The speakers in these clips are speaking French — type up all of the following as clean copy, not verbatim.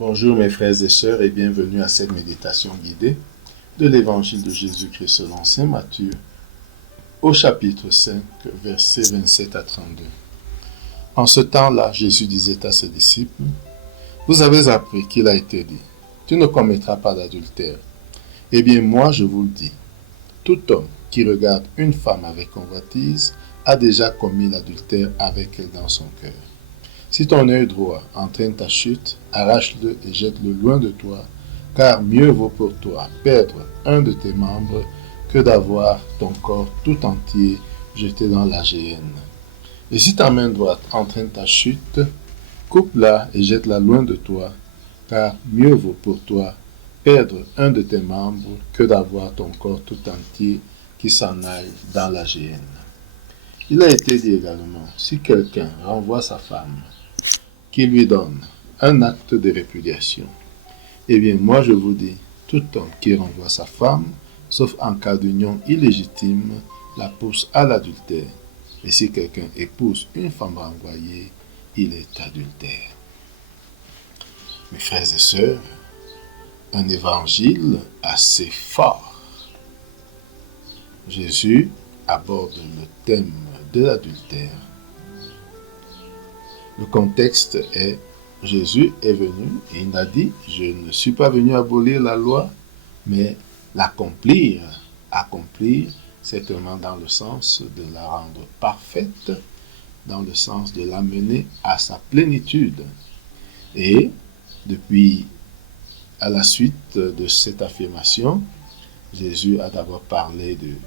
Bonjour mes frères et sœurs et bienvenue à cette méditation guidée de l'évangile de Jésus-Christ selon saint Matthieu au chapitre 5, versets 27 à 32. En ce temps-là, Jésus disait à ses disciples, « Vous avez appris qu'il a été dit, tu ne commettras pas d'adultère. Eh bien moi je vous le dis, tout homme qui regarde une femme avec convoitise a déjà commis l'adultère avec elle dans son cœur. Si ton œil droit entraîne ta chute, arrache-le et jette-le loin de toi, car mieux vaut pour toi perdre un de tes membres que d'avoir ton corps tout entier jeté dans la géhenne. Et si ta main droite entraîne ta chute, coupe-la et jette-la loin de toi, car mieux vaut pour toi perdre un de tes membres que d'avoir ton corps tout entier qui s'en aille dans la géhenne. Il a été dit également, si quelqu'un renvoie sa femme, qui lui donne un acte de répudiation. Eh bien, moi je vous dis, tout homme qui renvoie sa femme, sauf en cas d'union illégitime, la pousse à l'adultère. Et si quelqu'un épouse une femme renvoyée, il est adultère. Mes frères et sœurs, un évangile assez fort. Jésus aborde le thème de l'adultère. Le contexte est, Jésus est venu et il a dit, je ne suis pas venu abolir la loi, mais l'accomplir. Accomplir, c'est vraiment dans le sens de la rendre parfaite, dans le sens de l'amener à sa plénitude. Et depuis, à la suite de cette affirmation, Jésus a d'abord parlé du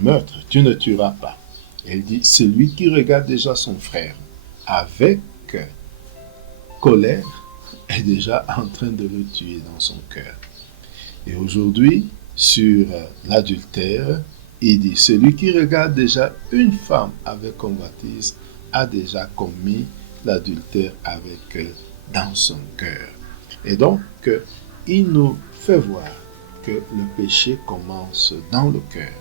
meurtre. Tu ne tueras pas. Il dit, celui qui regarde déjà son frère avec colère est déjà en train de le tuer dans son cœur. Et aujourd'hui, sur l'adultère, il dit, celui qui regarde déjà une femme avec convoitise a déjà commis l'adultère avec elle dans son cœur. Et donc, il nous fait voir que le péché commence dans le cœur.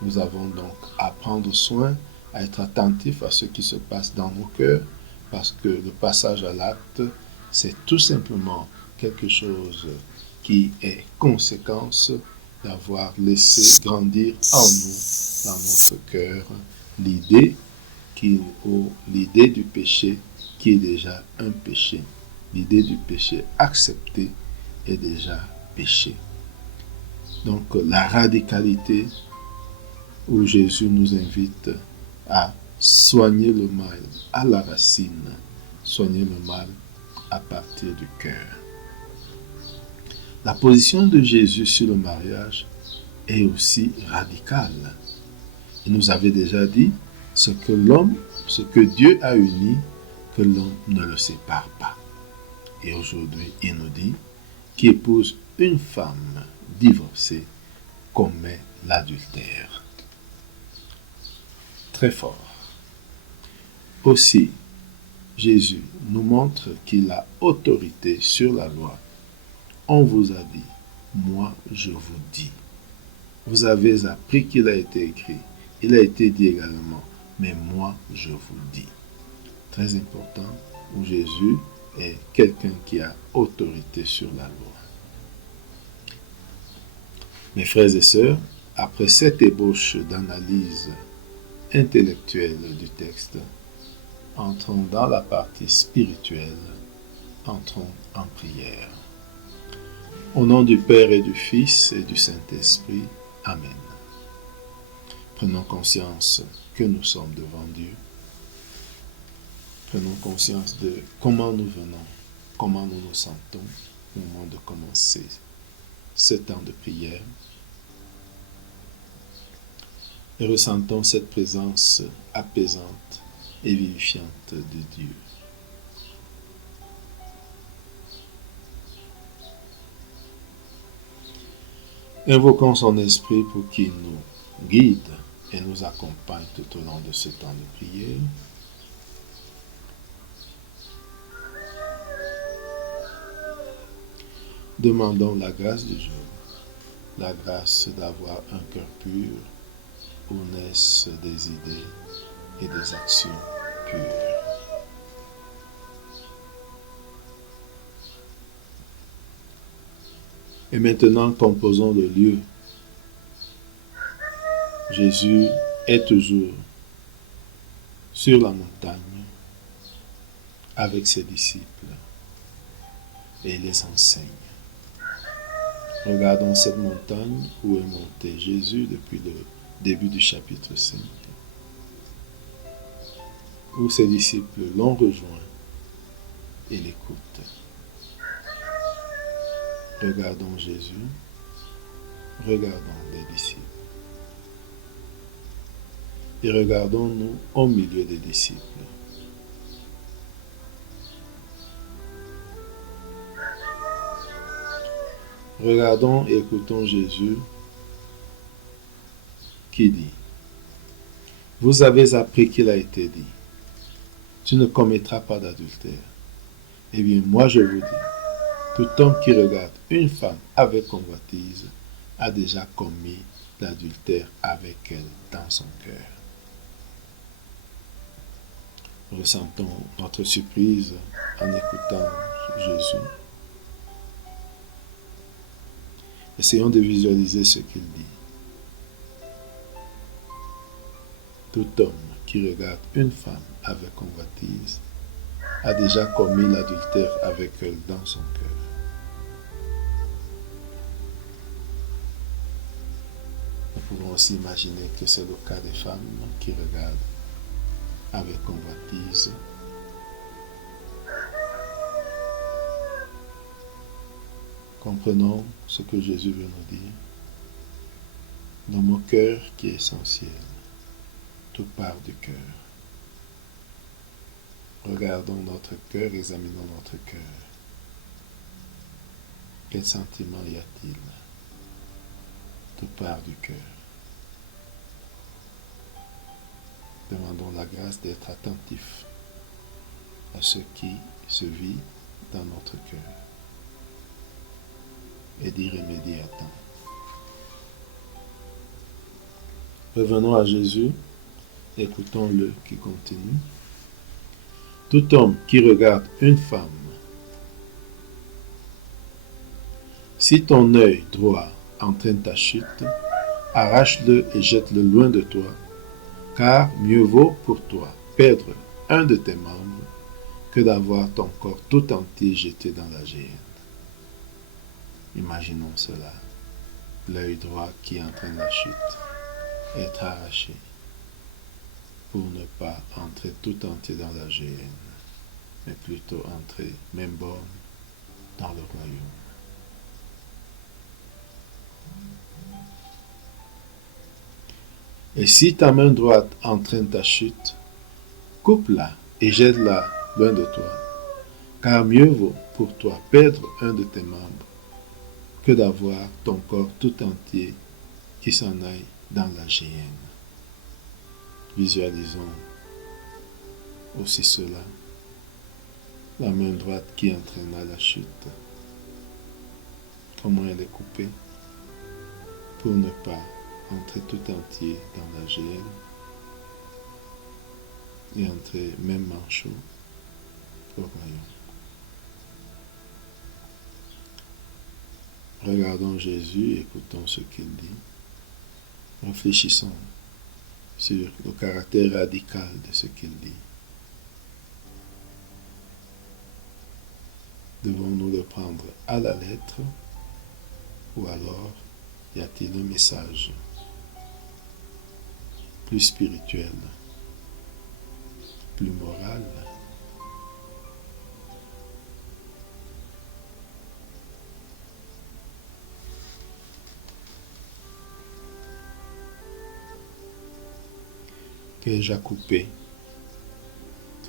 Nous avons donc à prendre soin, à être attentifs à ce qui se passe dans nos cœurs, parce que le passage à l'acte, c'est tout simplement quelque chose qui est conséquence d'avoir laissé grandir en nous, dans notre cœur, l'idée du péché qui est déjà un péché. L'idée du péché accepté est déjà péché. Donc la radicalité où Jésus nous invite à soigner le mal à la racine, soigner le mal à partir du cœur. La position de Jésus sur le mariage est aussi radicale. Il nous avait déjà dit, ce que Dieu a uni, que l'homme ne le sépare pas. Et aujourd'hui, il nous dit, qui épouse une femme divorcée commet l'adultère. Très fort. Aussi, Jésus nous montre qu'il a autorité sur la loi. On vous a dit, moi je vous dis. Vous avez appris qu'il a été écrit. Il a été dit également, mais moi je vous dis. Très important, où Jésus est quelqu'un qui a autorité sur la loi. Mes frères et sœurs, après cette ébauche d'analyse intellectuelle du texte, entrons dans la partie spirituelle, entrons en prière. Au nom du Père et du Fils et du Saint-Esprit, Amen. Prenons conscience que nous sommes devant Dieu. Prenons conscience de comment nous venons, comment nous nous sentons au moment de commencer ce temps de prière. Et ressentons cette présence apaisante et vivifiante de Dieu. Invoquons son esprit pour qu'il nous guide et nous accompagne tout au long de ce temps de prière. Demandons la grâce du jour, la grâce d'avoir un cœur pur où naissent des idées et des actions pures. Et maintenant, composons le lieu. Jésus est toujours sur la montagne avec ses disciples et il les enseigne. Regardons cette montagne où est monté Jésus depuis le début du chapitre 5, où ses disciples l'ont rejoint et l'écoutent. Regardons Jésus, regardons les disciples. Et regardons-nous au milieu des disciples. Regardons et écoutons Jésus qui dit, « Vous avez appris qu'il a été dit, tu ne commettras pas d'adultère. Eh bien, moi je vous dis, tout homme qui regarde une femme avec convoitise a déjà commis l'adultère avec elle dans son cœur. » Ressentons notre surprise en écoutant Jésus. Essayons de visualiser ce qu'il dit. Tout homme qui regarde une femme avec convoitise a déjà commis l'adultère avec elle dans son cœur. Nous pouvons aussi imaginer que c'est le cas des femmes qui regardent avec convoitise. Comprenons ce que Jésus veut nous dire. Dans mon cœur qui est essentiel, tout part du cœur. Regardons notre cœur, examinons notre cœur. Quel sentiment y a-t-il? Tout part du cœur. Demandons la grâce d'être attentifs à ce qui se vit dans notre cœur et d'y remédier à temps. Revenons à Jésus, écoutons-le qui continue. Tout homme qui regarde une femme, si ton œil droit entraîne ta chute, arrache-le et jette-le loin de toi, car mieux vaut pour toi perdre un de tes membres que d'avoir ton corps tout entier jeté dans la géhenne. Imaginons cela, l'œil droit qui entraîne la chute, être arraché pour ne pas entrer tout entier dans la géhenne, mais plutôt entrer même borne dans le royaume. Et si ta main droite entraîne ta chute, coupe-la et jette-la loin de toi, car mieux vaut pour toi perdre un de tes membres que d'avoir ton corps tout entier qui s'en aille dans la géhenne. Visualisons aussi cela, la main droite qui entraîna la chute, comment elle est coupée pour ne pas entrer tout entier dans la géhenne et entrer même manchot au royaume. Regardons Jésus et écoutons ce qu'il dit. Réfléchissons sur le caractère radical de ce qu'il dit. Devons-nous le prendre à la lettre ou alors y a-t-il un message plus spirituel, plus moral? Qu'ai-je à couper?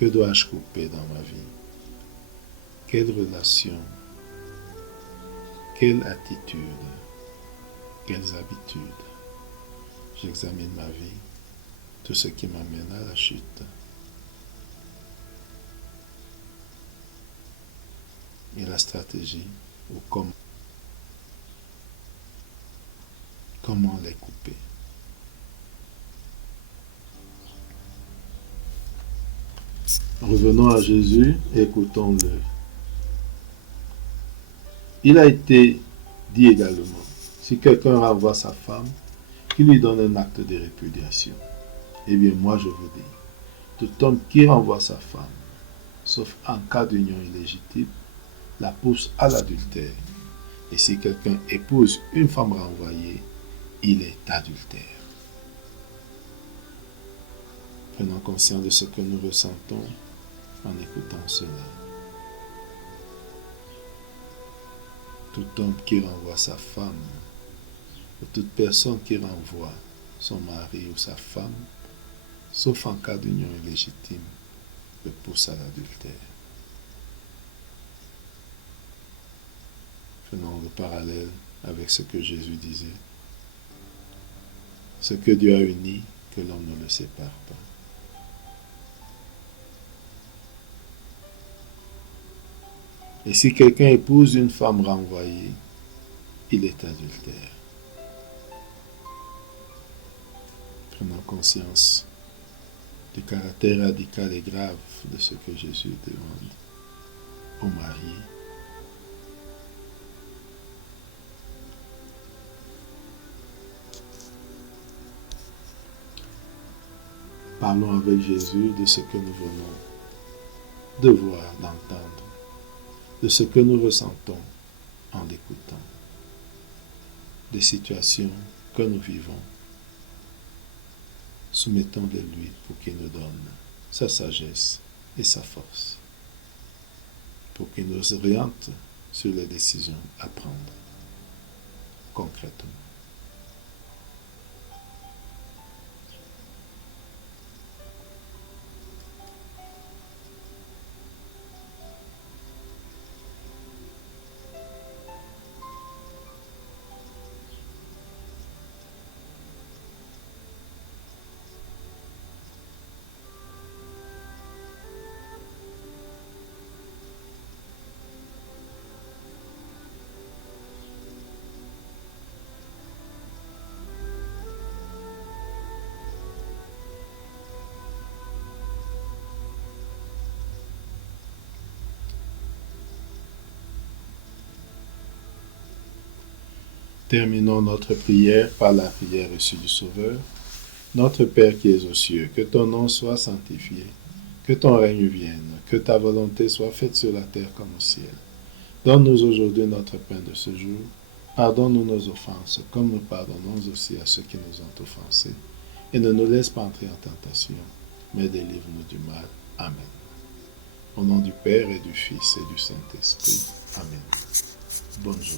Que dois-je couper dans ma vie? Quelle relation? Quelle attitude? Quelles habitudes? J'examine ma vie, tout ce qui m'amène à la chute. Et la stratégie, ou comment les couper. Revenons à Jésus et écoutons-le. Il a été dit également, si quelqu'un renvoie sa femme, qu'il lui donne un acte de répudiation. Eh bien, moi je vous dis, tout homme qui renvoie sa femme, sauf en cas d'union illégitime, la pousse à l'adultère. Et si quelqu'un épouse une femme renvoyée, il est adultère. Prenons conscience de ce que nous ressentons en écoutant cela. Tout homme qui renvoie sa femme, ou toute personne qui renvoie son mari ou sa femme, sauf en cas d'union illégitime, le pousse à l'adultère. Faisons le parallèle avec ce que Jésus disait. Ce que Dieu a uni, que l'homme ne le sépare pas. Et si quelqu'un épouse une femme renvoyée, il est adultère. Prenons conscience du caractère radical et grave de ce que Jésus demande aux mariés. Parlons avec Jésus de ce que nous venons de voir, d'entendre, de ce que nous ressentons en l'écoutant, des situations que nous vivons. Soumettons-les lui pour qu'il nous donne sa sagesse et sa force, pour qu'il nous oriente sur les décisions à prendre concrètement. Terminons notre prière par la prière reçue du Sauveur. Notre Père qui es aux cieux, que ton nom soit sanctifié, que ton règne vienne, que ta volonté soit faite sur la terre comme au ciel. Donne-nous aujourd'hui notre pain de ce jour. Pardonne-nous nos offenses, comme nous pardonnons aussi à ceux qui nous ont offensés. Et ne nous laisse pas entrer en tentation, mais délivre-nous du mal. Amen. Au nom du Père et du Fils et du Saint-Esprit. Amen. Bonne journée.